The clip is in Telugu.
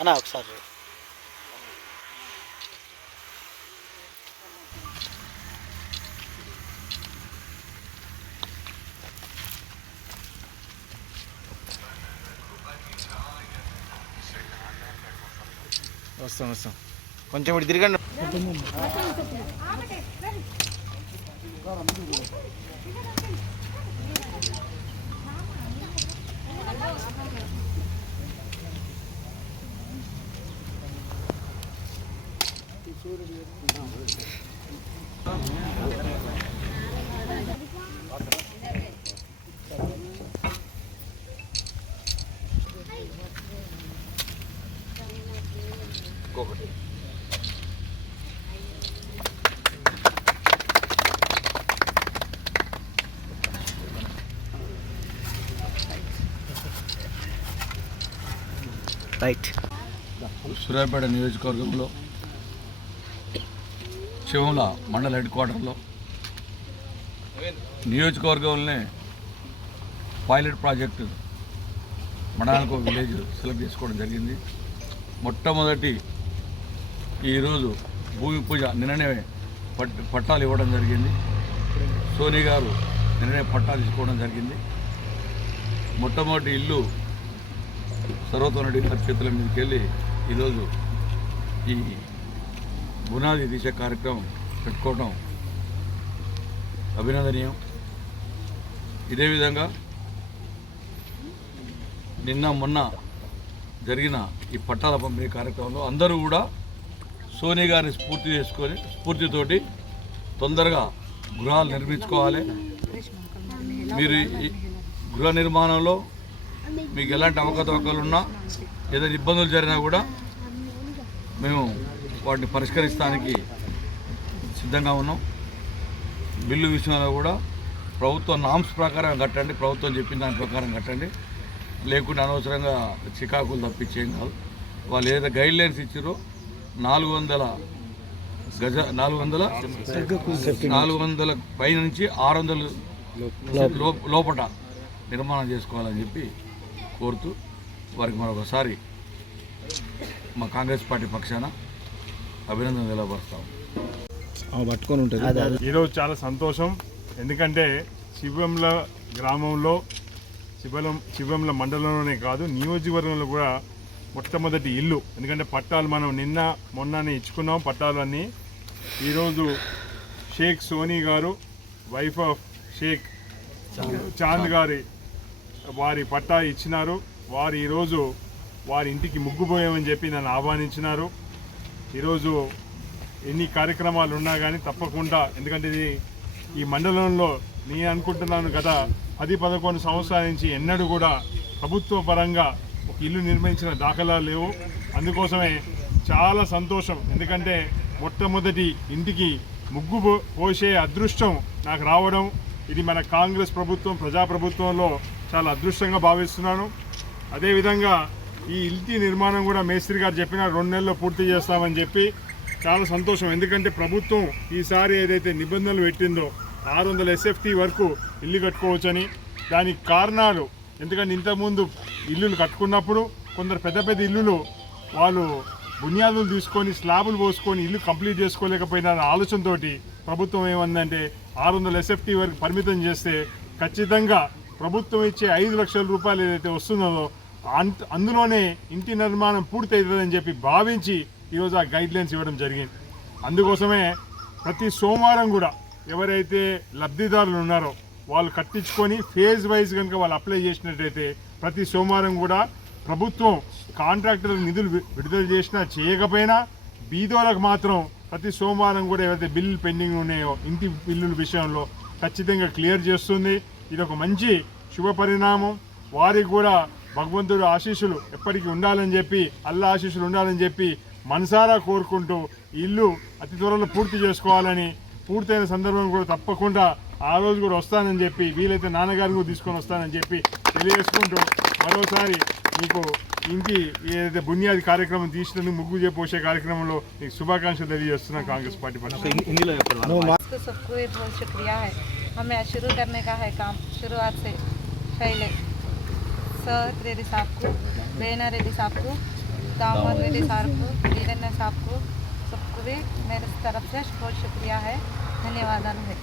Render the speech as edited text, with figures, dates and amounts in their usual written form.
అన్నా ఒకసారి వస్తాం కొంచెం ఇప్పుడు తిరగండి. రైట్. సూర్యాపేట నియోజకవర్గంలో శివంల మండల హెడ్ క్వార్టర్లో నియోజకవర్గంలోనే పైలట్ ప్రాజెక్టు మండలానికి ఒక విలేజ్ సెలెక్ట్ చేసుకోవడం జరిగింది. మొట్టమొదటి ఈరోజు భూమి పూజ నిన్ననే పట్టాలు ఇవ్వడం జరిగింది. సోనీ గారు నిన్ననే పట్టాలు తీసుకోవడం జరిగింది. మొట్టమొదటి ఇల్లు సర్వతోరెడ్డి గారి చేతుల మీదకి వెళ్ళి ఈరోజు ఈ బునాది తీసే కార్యక్రమం పెట్టుకోవడం అభినందనీయం. ఇదే విధంగా నిన్న మొన్న జరిగిన ఈ పట్టాల పంపిణీ కార్యక్రమంలో అందరూ కూడా సోనీ గారిని స్ఫూర్తితోటి తొందరగా గృహాలు నిర్మించుకోవాలి. మీరు ఈ గృహ నిర్మాణంలో మీకు ఎలాంటి అవకతవకలు ఉన్నా ఏదైనా ఇబ్బందులు జరిగినా కూడా మేము వాటిని పరిష్కరించడానికి సిద్ధంగా ఉన్నాం. బిల్లు విషయంలో కూడా ప్రభుత్వం నామ్స్ ప్రకారం కట్టండి, ప్రభుత్వం చెప్పిన దాని ప్రకారం కట్టండి, లేకుంటే అనవసరంగా చికాకులు తప్పించేం కాదు. వాళ్ళు ఏదైతే గైడ్లైన్స్ ఇచ్చారో 400 గజ 400 పై నుంచి 600 లోపట నిర్మాణం చేసుకోవాలని చెప్పి కోరుతూ వారికి మరొకసారి మా కాంగ్రెస్ పార్టీ పక్షాన అభినందనలు తెలపరుస్తాం. పట్టుకొని ఉంటుంది. ఈరోజు చాలా సంతోషం. ఎందుకంటే శివంల గ్రామంలో శివంల మండలంలోనే కాదు నియోజకవర్గంలో కూడా మొట్టమొదటి ఇల్లు. ఎందుకంటే పట్టాలు మనం నిన్న మొన్ననే ఇచ్చుకున్నాం పట్టాలన్నీ. ఈరోజు షేక్ సోనీ గారు వైఫ్ ఆఫ్ షేక్ చాంద్ గారి వారి పట్టా ఇచ్చినారు. వారు ఈరోజు వారి ఇంటికి ముగ్గుపోయామని చెప్పి నన్ను ఆహ్వానించినారు. ఈరోజు ఎన్ని కార్యక్రమాలు ఉన్నా కానీ తప్పకుండా, ఎందుకంటే ఇది ఈ మండలంలో నేను అనుకుంటున్నాను గత 10-11 సంవత్సరాల నుంచి ఎన్నడూ కూడా ప్రభుత్వ పరంగా ఒక ఇల్లు నిర్మించిన దాఖలాలు లేవు. అందుకోసమే చాలా సంతోషం. ఎందుకంటే మొట్టమొదటి ఇంటికి ముగ్గు పోసే అదృష్టం నాకు రావడం, ఇది మన కాంగ్రెస్ ప్రభుత్వం ప్రజాప్రభుత్వంలో చాలా అదృష్టంగా భావిస్తున్నాను. అదేవిధంగా ఈ ఇంటి నిర్మాణం కూడా మేస్త్రి గారు చెప్పిన 2 నెలల్లో పూర్తి చేస్తామని చెప్పి చాలా సంతోషం. ఎందుకంటే ప్రభుత్వం ఈసారి ఏదైతే నిబంధనలు పెట్టిందో 600 SFT వరకు ఇల్లు కట్టుకోవచ్చని, దానికి కారణాలు ఎందుకంటే ఇంతకుముందు ఇల్లులు కట్టుకున్నప్పుడు కొందరు పెద్ద పెద్ద ఇల్లులు వాళ్ళు బునియాదులు తీసుకొని స్లాబులు పోసుకొని ఇల్లు కంప్లీట్ చేసుకోలేకపోయిన ఆలోచనతో ప్రభుత్వం ఏమందంటే 600 SFT వరకు పరిమితం చేస్తే ఖచ్చితంగా ప్రభుత్వం ఇచ్చే 5 లక్షల రూపాయలు ఏదైతే వస్తున్నదో అందులోనే ఇంటి నిర్మాణం పూర్తి అవుతుందని చెప్పి భావించి ఈరోజు ఆ గైడ్లైన్స్ ఇవ్వడం జరిగింది. అందుకోసమే ప్రతి సోమవారం కూడా ఎవరైతే లబ్ధిదారులు ఉన్నారో వాళ్ళు కట్టించుకొని ఫేజ్ వైజ్ కనుక వాళ్ళు అప్లై చేసినట్టయితే ప్రతి సోమవారం కూడా ప్రభుత్వం కాంట్రాక్టర్లకు నిధులు విడుదల చేసినా చేయకపోయినా బీదోలకు మాత్రం ప్రతి సోమవారం కూడా ఏవైతే బిల్లులు పెండింగ్ ఉన్నాయో ఇంటి బిల్లుల విషయంలో ఖచ్చితంగా క్లియర్ చేస్తుంది. ఇది ఒక మంచి శుభ పరిణామం. వారికి కూడా భగవంతుడు ఆశీస్సులు ఎప్పటికీ ఉండాలని చెప్పి, అల్లా ఆశీస్సులు ఉండాలని చెప్పి మనసారా కోరుకుంటూ ఇల్లు అతి త్వరలో పూర్తి చేసుకోవాలని పూర్తయిన సందర్భం కూడా తప్పకుండా ఆ రోజు కూడా వస్తానని చెప్పి, వీలైతే నాన్నగారిని కూడా తీసుకొని వస్తానని చెప్పి తెలియజేసుకుంటూ మరోసారి మీకు ఇంటి ఏదైతే బునియాది కార్యక్రమం తీసినందుకు ముగ్గు పోసే కార్యక్రమంలో మీకు శుభాకాంక్షలు తెలియజేస్తున్నాం కాంగ్రెస్ పార్టీ పక్షాన। सबको बहुत शुक्रिया है, हमें शुरू करने का है काम शुरुआत से पहले। सर रेड्डी साहब को, बेना रेड्डी साहब को, दामोद रेड्डी साहब को, वीरन्ना साहब को, सबको भी मेरे तरफ से बहुत शुक्रिया है, धन्यवाद है।